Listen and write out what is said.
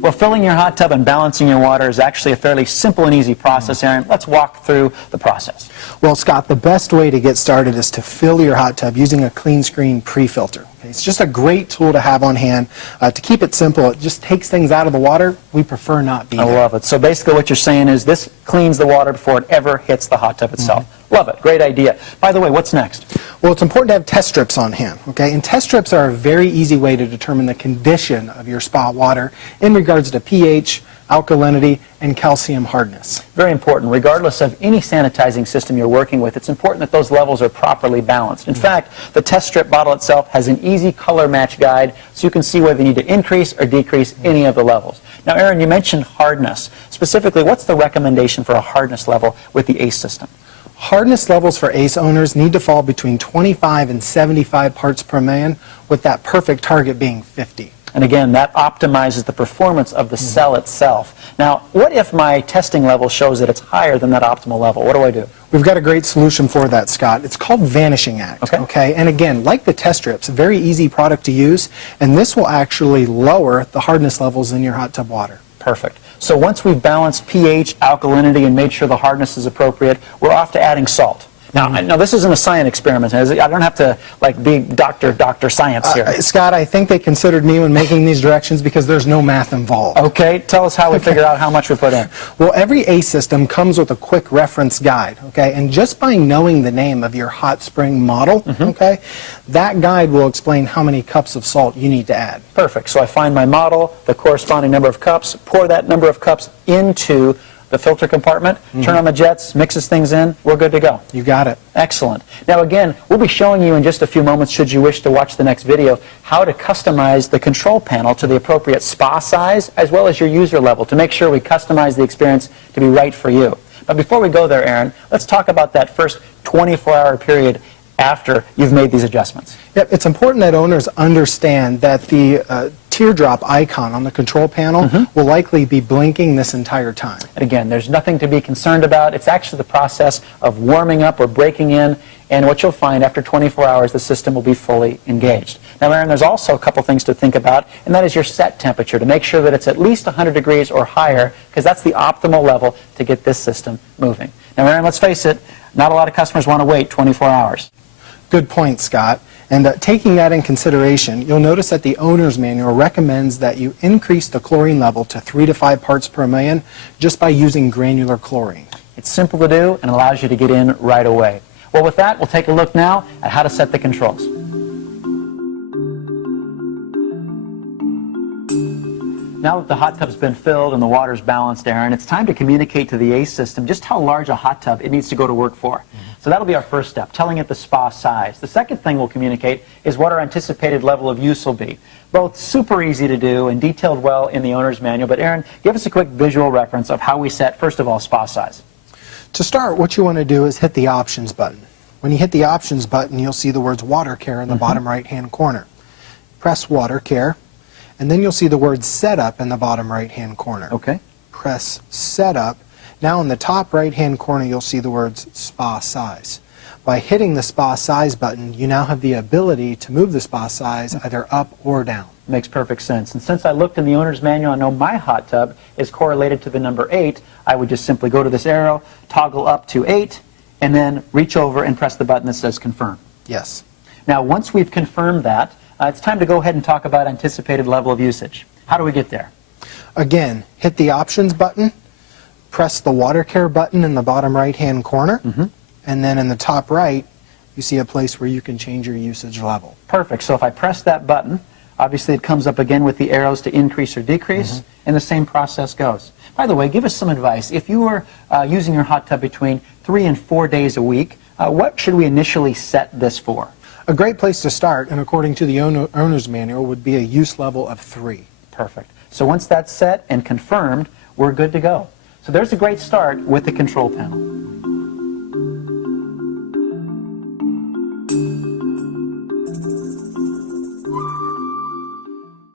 Well, filling your hot tub and balancing your water is actually a fairly simple and easy process, Aaron. Let's walk through the process. Well, Scott, the best way to get started is to fill your hot tub using a clean screen pre-filter. Okay, it's just a great tool to have on hand. To keep it simple, it just takes things out of the water. We prefer not be there. I love it. So basically what you're saying is this cleans the water before it ever hits the hot tub itself. Love it. Great idea. By the way, what's next? Well, it's important to have test strips on hand, okay? And test strips are a very easy way to determine the condition of your spa water in regards to pH, alkalinity, and calcium hardness. Very important. Regardless of any sanitizing system you're working with, it's important that those levels are properly balanced. In fact, the test strip bottle itself has an easy color match guide so you can see whether you need to increase or decrease any of the levels. Now, Aaron, you mentioned hardness. Specifically, what's the recommendation for a hardness level with the ACE system? Hardness levels for ACE owners need to fall between 25 and 75 parts per million, with that perfect target being 50. And again, that optimizes the performance of the cell itself. Now, what if my testing level shows that it's higher than that optimal level? What do I do? We've got a great solution for that, Scott. It's called Vanishing Act. Okay? And again, like the test strips, a very easy product to use, and this will actually lower the hardness levels in your hot tub water. Perfect. So once we've balanced pH, alkalinity, and made sure the hardness is appropriate, we're off to adding salt. Now, this isn't a science experiment. I don't have to be Dr. Science here. Scott, I think they considered me when making these directions because there's no math involved. Okay, tell us how we figure out how much we put in. Well, every ACE system comes with a quick reference guide, okay? And just by knowing the name of your hot spring model, okay, that guide will explain how many cups of salt you need to add. Perfect. So I find my model, the corresponding number of cups, pour that number of cups into the filter compartment, turn on the jets, mixes things in, we're good to go. You got it. Excellent. Now again, we'll be showing you in just a few moments, should you wish to watch the next video, how to customize the control panel to the appropriate spa size as well as your user level to make sure we customize the experience to be right for you. But before we go there, Aaron, let's talk about that first 24-hour period after you've made these adjustments. Yep, it's important that owners understand that the teardrop icon on the control panel will likely be blinking this entire time. And again, there's nothing to be concerned about. It's actually the process of warming up or breaking in, and what you'll find after 24 hours, the system will be fully engaged. Now, Aaron, there's also a couple things to think about, and that is your set temperature, to make sure that it's at least 100 degrees or higher, because that's the optimal level to get this system moving. Now, Aaron, let's face it, not a lot of customers want to wait 24 hours. Good point, Scott. And taking that in consideration, you'll notice that the owner's manual recommends that you increase the chlorine level to 3 to 5 parts per million just by using granular chlorine. It's simple to do and allows you to get in right away. Well, with that, we'll take a look now at how to set the controls. Now that the hot tub's been filled and the water's balanced, Aaron, it's time to communicate to the ACE system just how large a hot tub it needs to go to work for. So that'll be our first step, telling it the spa size. The second thing we'll communicate is what our anticipated level of use will be. Both super easy to do and detailed well in the owner's manual. But Aaron, give us a quick visual reference of how we set, first of all, spa size. To start, what you want to do is hit the options button. When you hit the options button, you'll see the words water care in the bottom right-hand corner. Press water care, and then you'll see the word setup in the bottom right-hand corner. Okay. Press setup. Now in the top right-hand corner, you'll see the words spa size. By hitting the spa size button, you now have the ability to move the spa size either up or down. Makes perfect sense. And since I looked in the owner's manual, I know my hot tub is correlated to the number 8. I would just simply go to this arrow, toggle up to 8, and then reach over and press the button that says confirm. Yes. Now, once we've confirmed that, it's time to go ahead and talk about anticipated level of usage. How do we get there? Again, hit the options button, press the water care button in the bottom right-hand corner, and then in the top right, you see a place where you can change your usage level. Perfect. So if I press that button, obviously it comes up again with the arrows to increase or decrease, and the same process goes. By the way, give us some advice. If you were using your hot tub between 3 and 4 days a week, what should we initially set this for? A great place to start, and according to the owner's manual, would be a use level of 3. Perfect. So once that's set and confirmed, we're good to go. So there's a great start with the control panel.